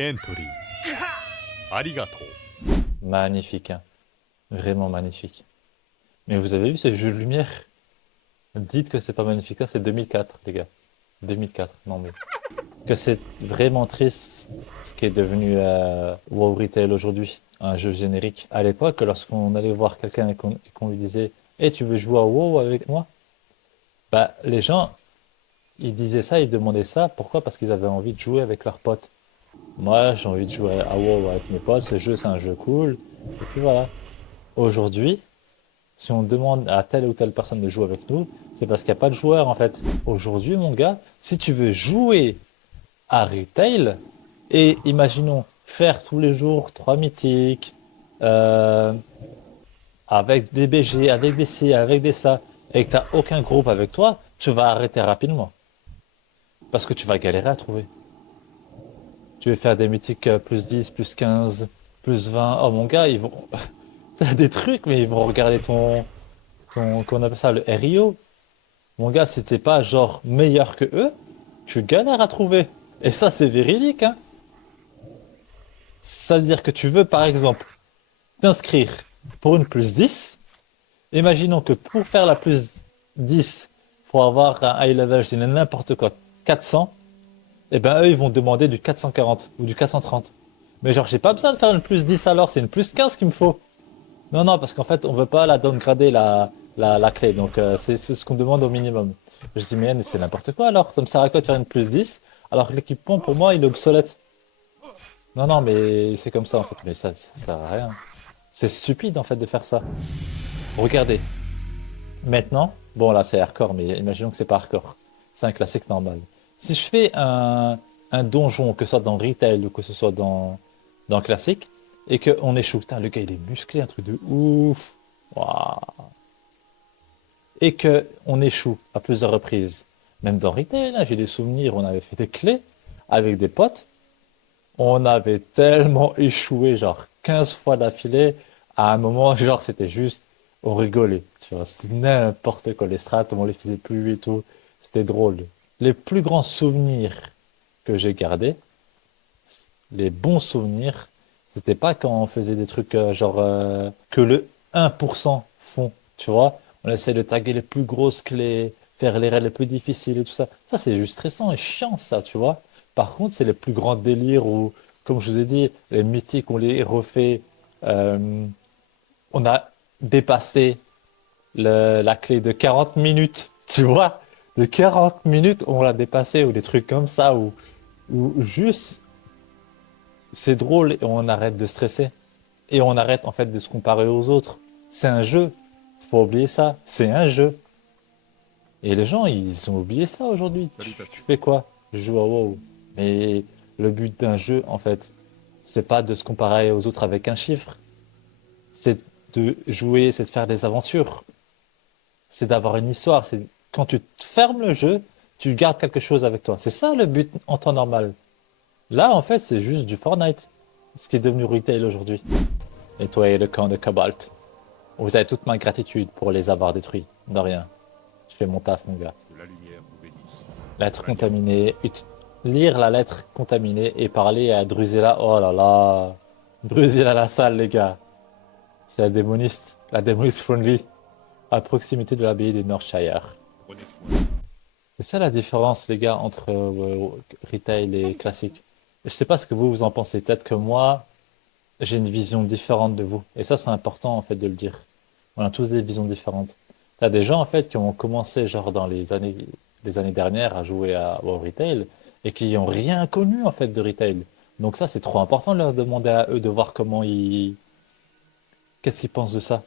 エントリーありがとう。 Magnifique, hein. Vraiment magnifique. Mais vous avez vu ce jeu de lumière? Dites que c'est pas magnifique, ça c'est 2004, les gars. 2004, non mais. Que c'est vraiment triste ce qui est devenu WoW Retail aujourd'hui, un jeu générique. À l'époque, lorsqu'on allait voir quelqu'un et qu'on lui disait «Eh, tu veux jouer à WoW avec moi?» Bah, les gens, ils disaient ça, ils demandaient ça. Pourquoi? Parce qu'ils avaient envie de jouer avec leurs potes. Moi, j'ai envie de jouer à WoW avec mes potes. Ce jeu, c'est un jeu cool. Et puis voilà. Aujourd'hui, si on demande à telle ou telle personne de jouer avec nous, c'est parce qu'il n'y a pas de joueurs en fait. Aujourd'hui, mon gars, si tu veux jouer à retail, et imaginons faire tous les jours 3 mythiques, euh, avec des BG, avec des ci, avec des ça, et que tu n'as aucun groupe avec toi, tu vas arrêter rapidement. Parce que tu vas galérer à trouver. Tu veux faire des mythiques plus 10, plus 15, plus 20. Oh mon gars, ils vont. T'as des trucs, mais ils vont regarder comment on appelle ça, le RIO. Mon gars, si t'es pas genre meilleur que eux, tu galères à trouver. Et ça, c'est véridique, hein. Ça veut dire que tu veux, par exemple, t'inscrire pour une plus 10. Imaginons que pour faire la plus 10, pour avoir un high level, je dis n'importe quoi, 400, et ben eux, ils vont demander du 440 ou du 430. Mais genre, j'ai pas besoin de faire une plus 10 alors, c'est une plus 15 qu'il me faut. Non, non, parce qu'en fait, on veut pas la downgrader la clé. Donc, c'est ce qu'on demande au minimum. Je dis, mais c'est n'importe quoi alors. Ça me sert à quoi de faire une plus 10 alors que l'équipement, pour moi, il est obsolète. Non, non, mais c'est comme ça en fait. Mais ça sert à rien. C'est stupide en fait de faire ça. Regardez. Maintenant, bon là c'est hardcore, mais imaginons que c'est pas hardcore. C'est un classique normal. Si je fais un donjon, que ce soit dans Retail ou que ce soit dans classique, et qu'on échoue, putain, le gars il est musclé, un truc de ouf. Waouh. Et qu'on échoue à plusieurs reprises. Même dans Retail, là, j'ai des souvenirs, on avait fait des clés avec des potes. On avait tellement échoué, genre 15 fois d'affilée. À un moment, genre, c'était juste, on rigolait. Tu vois, c'est n'importe quoi. Les strats, on les faisait plus et tout. C'était drôle. Les plus grands souvenirs que j'ai gardés, les bons souvenirs, c'était pas quand on faisait des trucs genre que le 1% font. Tu vois, on essaie de taguer les plus grosses clés, faire les raids les plus difficiles et tout ça. Ça, c'est juste stressant et chiant, ça, tu vois. Par contre, c'est les plus grands délires où, comme je vous ai dit, les mythiques, on les refait. euh, on a dépassé la clé de 40 minutes, tu vois. De 40 minutes, on l'a dépassé, ou des trucs comme ça, ou juste, c'est drôle et on arrête de stresser. Et on arrête en fait de se comparer aux autres. C'est un jeu. Faut oublier ça. C'est un jeu. Et les gens, ils ont oublié ça aujourd'hui. Tu fais quoi? Je joue à WoW. Mais le but d'un jeu, en fait, c'est pas de se comparer aux autres avec un chiffre. C'est de jouer, c'est de faire des aventures. C'est d'avoir une histoire. C'est quand tu fermes le jeu, tu gardes quelque chose avec toi. C'est ça le but en temps normal. Là, en fait, c'est juste du Fortnite. Ce qui est devenu retail aujourd'hui. Nettoyer le camp de Cobalt. Vous avez toute ma gratitude pour les avoir détruits. De rien. Je fais mon taf, mon gars. Que la lumière vous bénisse. Lettre contaminée. Lire la lettre contaminée et parler à Drusilla. Oh là là. Drusilla la salle, les gars. C'est la démoniste friendly, à proximité de l'abbaye de Northshire. Prenez soin. C'est ça la différence, les gars, entre retail et classique. Je sais pas ce que vous en pensez. Peut-être que moi, j'ai une vision différente de vous. Et ça, c'est important, en fait, de le dire. On a tous des visions différentes. T'as des gens, en fait, qui ont commencé, genre, dans les années dernières à jouer au retail et qui n'ont rien connu, en fait, de retail. Donc ça, c'est trop important de leur demander à eux de voir qu'est-ce qu'ils pensent de ça.